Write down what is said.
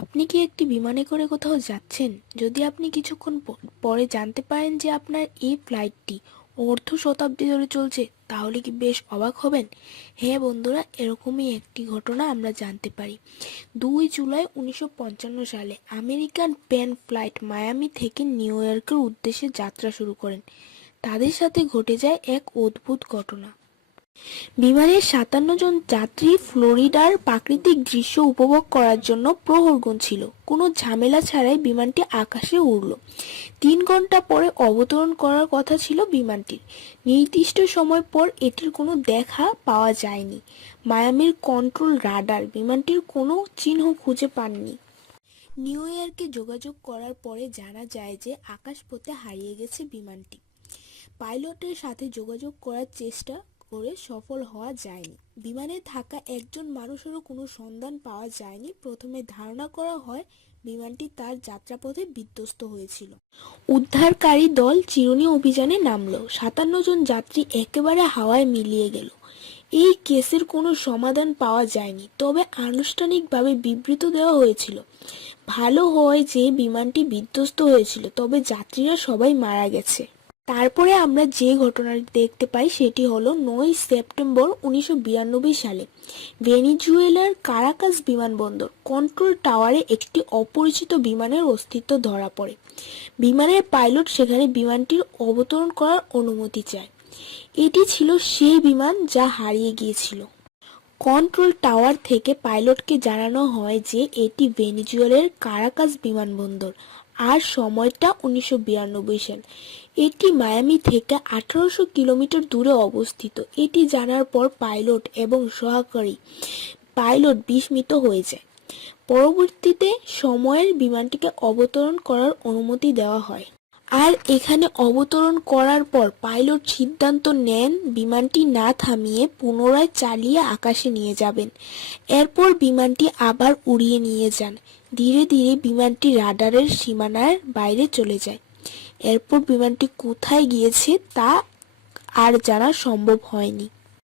আপনি কি একটি বিমানে করে কোথাও যাচ্ছেন? যদি আপনি কিছুক্ষণ পরে জানতে পারেন যে আপনার এই ফ্লাইটটি অর্ধ শতাব্দী ধরে চলছে, তাহলে কি বেশ অবাক হবেন? হ্যাঁ বন্ধুরা, এরকমই একটি ঘটনা আমরা জানতে পারি। দুই জুলাই উনিশশো পঞ্চান্ন সালে আমেরিকান প্যান ফ্লাইট মায়ামি থেকে নিউ ইয়র্কের উদ্দেশ্যে যাত্রা শুরু করেন। তাদের সাথে ঘটে যায় এক অদ্ভুত ঘটনা। বিমানের সাতান্ন জন যাত্রী ফ্লোরিডার প্রাকৃতিক দৃশ্য উপভোগ করার জন্য প্রহর গুনছিল কোনো ঝামেলা ছাড়াই বিমানটি আকাশে উড়ল। তিন ঘণ্টা পরে অবতরণ করার কথা ছিল বিমানটির। নির্দিষ্ট সময় পর এটির কোনো দেখা পাওয়া যায়নি। মায়ামির কন্ট্রোল রাডার বিমানটির কোনো চিহ্ন খুঁজে পাননি। নিউ ইয়র্কে যোগাযোগ করার পরে জানা যায় যে আকাশপথে হারিয়ে গেছে বিমানটি। পাইলটের সাথে যোগাযোগ করার চেষ্টা করে সফল হওয়া যায়নি। বিমানে থাকা একজন মানুষেরও কোনো সন্ধান পাওয়া যায়নি। প্রথমে ধারণা করা হয়, বিমানটি তার যাত্রাপথে বিধ্বস্ত হয়েছিল। উদ্ধারকারী দল চিরুনি অভিযানে নামলো। সাতান্ন জন যাত্রী একেবারে হাওয়ায় মিলিয়ে গেল। এই কেসের কোনো সমাধান পাওয়া যায়নি। তবে আনুষ্ঠানিকভাবে বিবৃত দেওয়া হয়েছিল, ভালো হয় যে বিমানটি বিধ্বস্ত হয়েছিল, তবে যাত্রীরা সবাই মারা গেছে। তারপরে আমরা যে ঘটনাটি দেখতে পাই সেটি হলো নয় সেপ্টেম্বর উনিশশো বিরানব্বই সালে। ভেনিজুয়েলার কারাকাস বিমানবন্দর, কন্ট্রোল টাওয়ারে একটি অপরিচিত বিমানের অস্তিত্ব ধরা পড়ে। বিমানের পাইলট সেখানে বিমানটির অবতরণ করার অনুমতি চায়। এটি ছিল সেই বিমান যা হারিয়ে গিয়েছিল। কন্ট্রোল টাওয়ার থেকে পাইলটকে জানানো হয় যে এটি ভেনিজুয়েলার কারাকাস বিমানবন্দর আর সময়টা উনিশশো বিরানব্বই সাল। এটি মায়ামি থেকে আঠারোশো কিলোমিটার দূরে অবস্থিত। এটি জানার পর পাইলট এবং সহকারী পাইলট বিস্মিত হয়ে যায়। পরবর্তীতে সময়ের বিমানটিকে অবতরণ করার অনুমতি দেওয়া হয়। আর এখানে অবতরণ করার পর পাইলট সিদ্ধান্ত নেন বিমানটি না থামিয়ে পুনরায় চালিয়ে আকাশে নিয়ে যাবেন। এরপর বিমানটি আবার উড়িয়ে নিয়ে যান। ধীরে ধীরে বিমানটি রাডারের সীমানার বাইরে চলে যায়। এরপর বিমানটি কোথায় গিয়েছে তা আর জানা সম্ভব হয়নি।